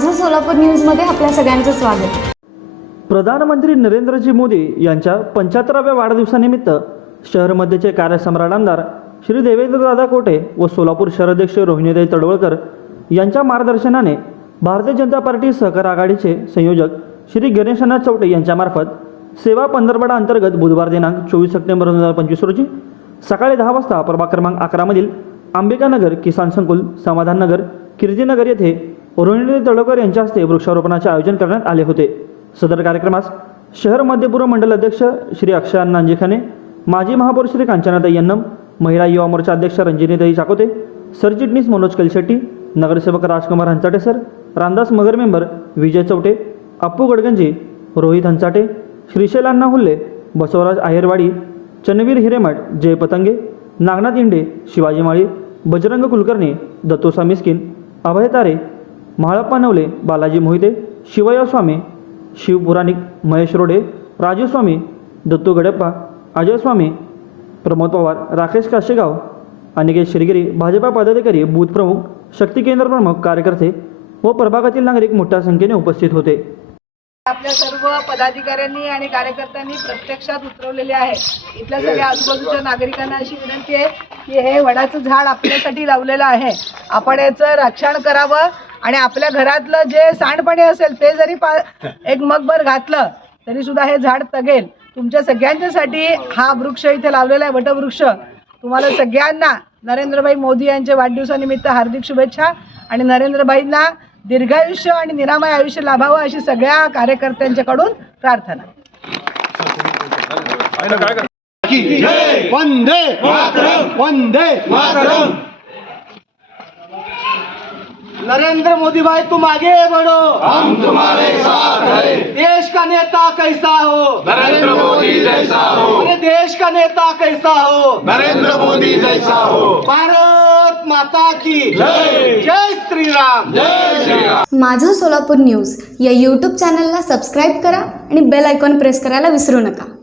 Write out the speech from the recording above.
माझं सोलापूर न्यूजमध्ये आपल्या सगळ्यांचं स्वागत. प्रधानमंत्री नरेंद्रजी मोदी यांच्या पंच्याहत्तराव्या वाढदिवसानिमित्त शहर मध्यचे कार्यसम्राट आमदार श्री देवेंद्रदादा कोटे व सोलापूर शहराध्यक्ष रोहिणीताई तडवळकर यांच्या मार्गदर्शनाने भारतीय जनता पार्टी सहकार आघाडीचे संयोजक श्री गणेशनाथ चौटे यांच्यामार्फत सेवा पंधरवडा अंतर्गत बुधवार दिनांक चोवीस सप्टेंबर दोन हजार पंचवीस रोजी सकाळी दहा वाजता प्रभाग क्रमांक अकरामधील अंबिकानगर किसान संकुल समाधाननगर कीर्तीनगर येथे रोहिणी तळकर यांच्या हस्ते वृक्षारोपणाचे आयोजन करण्यात आले होते. सदर कार्यक्रमास शहर मध्यपूर्व मंडल अध्यक्ष श्री अक्षय नांजेखाने माजी महापौर श्री कांचनाताई यन्नम महिला युवा मोर्चा अध्यक्ष रंजनीताई चाकोते सरचिटणीस मनोज कलशेट्टी नगरसेवक राजकुमार हंचाटे सर रामदास मगर मेंबर विजय चौटे अप्पू गडगंजी रोहित हंचाटे श्रीशैल अण्णा हुल्ले बसवराज आहेरवाडी चनवीर हिरेमठ जय पतंगे नागनाथ इंडे शिवाजी माळी बजरंग कुलकर्णी दत्तोसा मिस्किन अभय तारे म्हाळप्पा नवले बालाजी मोहिते शिवया स्वामी शिव पुराणिक महेश रोडे राजू स्वामी दत्तू गडप्पा अजय स्वामी प्रमोद पवार राकेश काशेगाव अनिकेत शिरगिरी भाजपा पदाधिकारी बूथ प्रमुख शक्ती केंद्र प्रमुख कार्यकर्ते व प्रभागातील नागरिक मोठ्या संख्येने उपस्थित होते. आपल्या सर्व पदाधिकाऱ्यांनी आणि कार्यकर्त्यांनी प्रत्यक्षात उतरवलेले आहे. इथल्या सगळ्या आजूबाजूच्या नागरिकांना अशी विनंती आहे की हे वडाचं झाड आपल्यासाठी लावलेलं आहे. आपण याचं रक्षण करावं. आणि आपल्या घरातलं जे सांडपाणी असेल ते जरी पा एक मगभर घातलं तरी सुद्धा हे झाड तगेल. तुमच्या सगळ्यांच्यासाठी हा वृक्ष इथे लावलेला आहे वटवृक्ष. तुम्हाला सगळ्यांना नरेंद्रभाई मोदी यांच्या वाढदिवसानिमित्त हार्दिक शुभेच्छा आणि नरेंद्रभाईंना दीर्घायुष्य आणि निरामय आयुष्य लाभावं अशी सगळ्या कार्यकर्त्यांच्याकडून प्रार्थना. वंदे वंदे नरेंद्र मोदी भाई तुम आगे बढ़ो। हम तुम्हारे साथ हैं। देश का नेता कैसा हो? नरेंद्र मोदी जैसा हो। अरे देश का नेता कैसा हो? नरेंद्र मोदी जैसा हो। भारत माता की। जय। जय श्री राम जय श्री राम माझं सोलापूर न्यूज या यूट्यूब चॅनलला सबस्क्राईब करा आणि बेल आयकॉन प्रेस करायला विसरू नका.